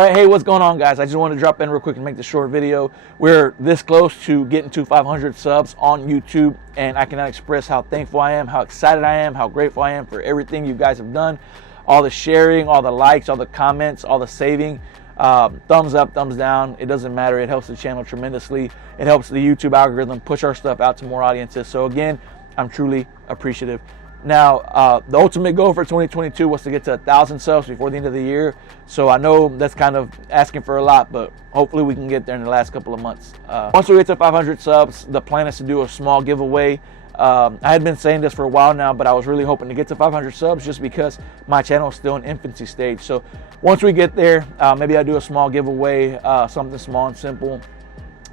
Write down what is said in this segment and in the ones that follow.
All right, hey, what's going on, guys? I just wanted to drop in real quick and make this short video. We're this close to getting to 500 subs on YouTube, and I cannot express how thankful I am, how excited I am, how grateful I am for everything you guys have done. All the sharing, all the likes, all the comments, all the saving. Thumbs up, thumbs down, it doesn't matter. It helps the channel tremendously. It helps the YouTube algorithm push our stuff out to more audiences. So again, I'm truly appreciative. Now, the ultimate goal for 2022 was to get to 1,000 subs before the end of the year. So I know that's kind of asking for a lot, but hopefully we can get there in the last couple of months. Once we get to 500 subs, the plan is to do a small giveaway. I had been saying this for a while now, but I was really hoping to get to 500 subs just because my channel is still in infancy stage. So once we get there, maybe I'll do a small giveaway, something small and simple.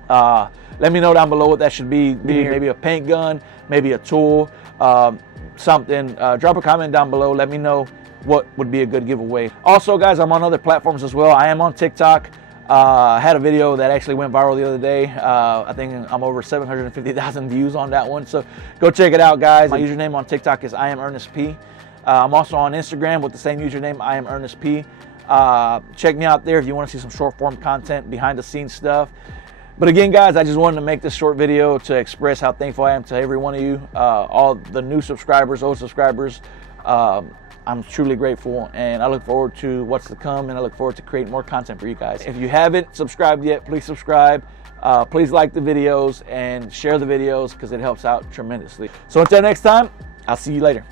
Let me know down below what that should be. Maybe a paint gun, maybe a tool, something. Drop a comment down below. Let me know what would be a good giveaway. Also, guys, I'm on other platforms as well. I am on TikTok. I had a video that actually went viral the other day. I think I'm over 750,000 views on that one. So go check it out, guys. My username on TikTok is I am Ernest P. I'm also on Instagram with the same username, I am Ernest P. Check me out there if you want to see some short form content, behind the scenes stuff. But again, guys, I just wanted to make this short video to express how thankful I am to every one of you, all the new subscribers, old subscribers. I'm truly grateful, and I look forward to what's to come, and I look forward to creating more content for you guys. If you haven't subscribed yet, please subscribe. Please like the videos and share the videos because it helps out tremendously. So until next time, I'll see you later.